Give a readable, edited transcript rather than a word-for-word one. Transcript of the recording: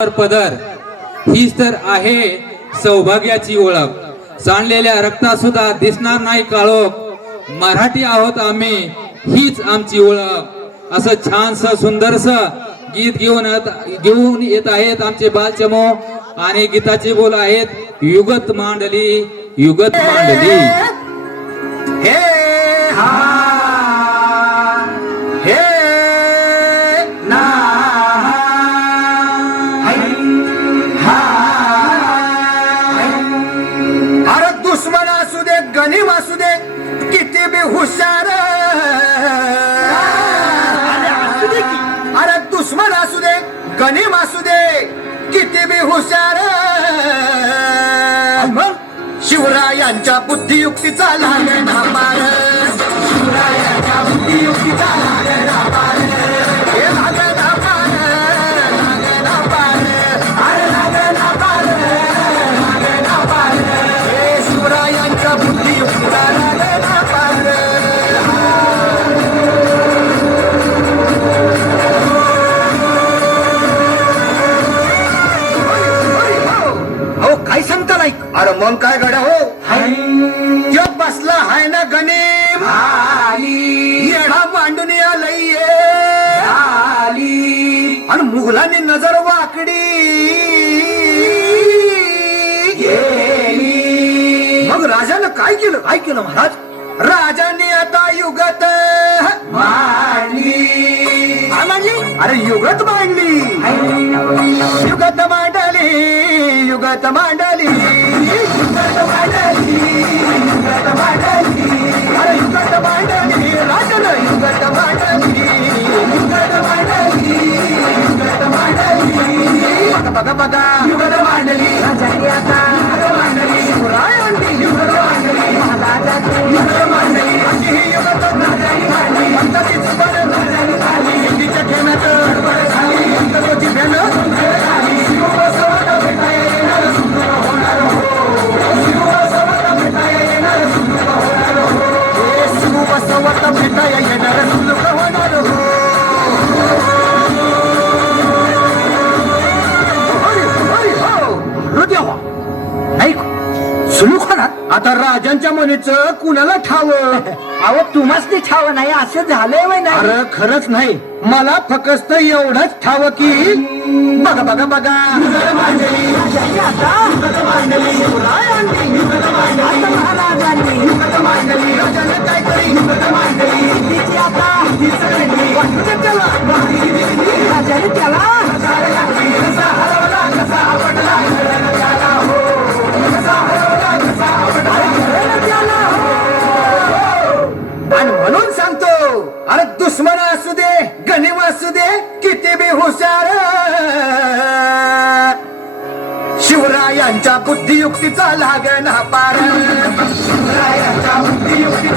पदर हीच तर आहे सौभाग्याची ओळख। सांडलेल्या रक्तात सुद्धा दिसणार नाही काळोख। मराठी आहोत आम्ही हीच आमची ओळख। असं छानस सुंदरस गीत घेऊन येत आहेत आमचे बालचमो आणि गीताचे बोल आहेत युगत मांडली युगत मांडली। हे हा हे ना अरे दुश्मन असू दे गनीम असू दे किती बी हुशार अरे दुश्मन असू दे गनीम असू दे किती बी हुशार शिवरायांच्या बुद्धियुक्तीचा लागणा पार शिवरायांच्या बुद्धियुक्तीचा लागणा पार हे लागणा पार लागणा पार अरे लागणा पार लागणा पार हे शिवरायांच्या बुद्धियुक्तीचा लागणा पार। हो काय सांगता नाही अरे मग काय गड्या हो जग बसला हाय ना गणिम येडा मांडून आलंय आणि मुघलांनी नजर वाकडी मग राजानं काय केलं महाराज राजाने आता युगत मांडली अरे युगत मांडली युगत मांडली युगत मांडली युगत मांडली युगत मांडली अरे युगत मांडली राजानं युगत मांडली युगत मांडली युगत मांडली बघा बघा युगत मांडली राजाने आता युगत मांडली शिवरायांनी युगत मांडली महाराजांनी युगत मांडली ही युगत राजाने मांडली अंतरीच बरं राजाने मांडली युगीच्या खेळण्यात गडबड झाली अंतरोची भेन झाली शिवबसवाला भेटाया येणार सुंदर होणार हो शिवबसवाला भेटाया येणार सुंदर होणार हो हे शिवबसवाला भेटाया येणार सुंदर होणार हो सुलूक होणार आता राजांच्या मनीचं कुणाला ठाव अहो तुम्हाच ते ठाव नाही असं झालंय वय नाही अरे खरंच नाही मला फक्त एवढंच ठाव की बघा बघा बघा महाराजांनी राजाने काय करी राजाने त्याला आणि म्हणून सांगतो अरे दुश्मन असू दे गनीम असू दे किती बी हुशार शिवरायांच्या बुद्धियुक्तीचा लागणा पार शिवरायांच्या बुद्धियुक्ती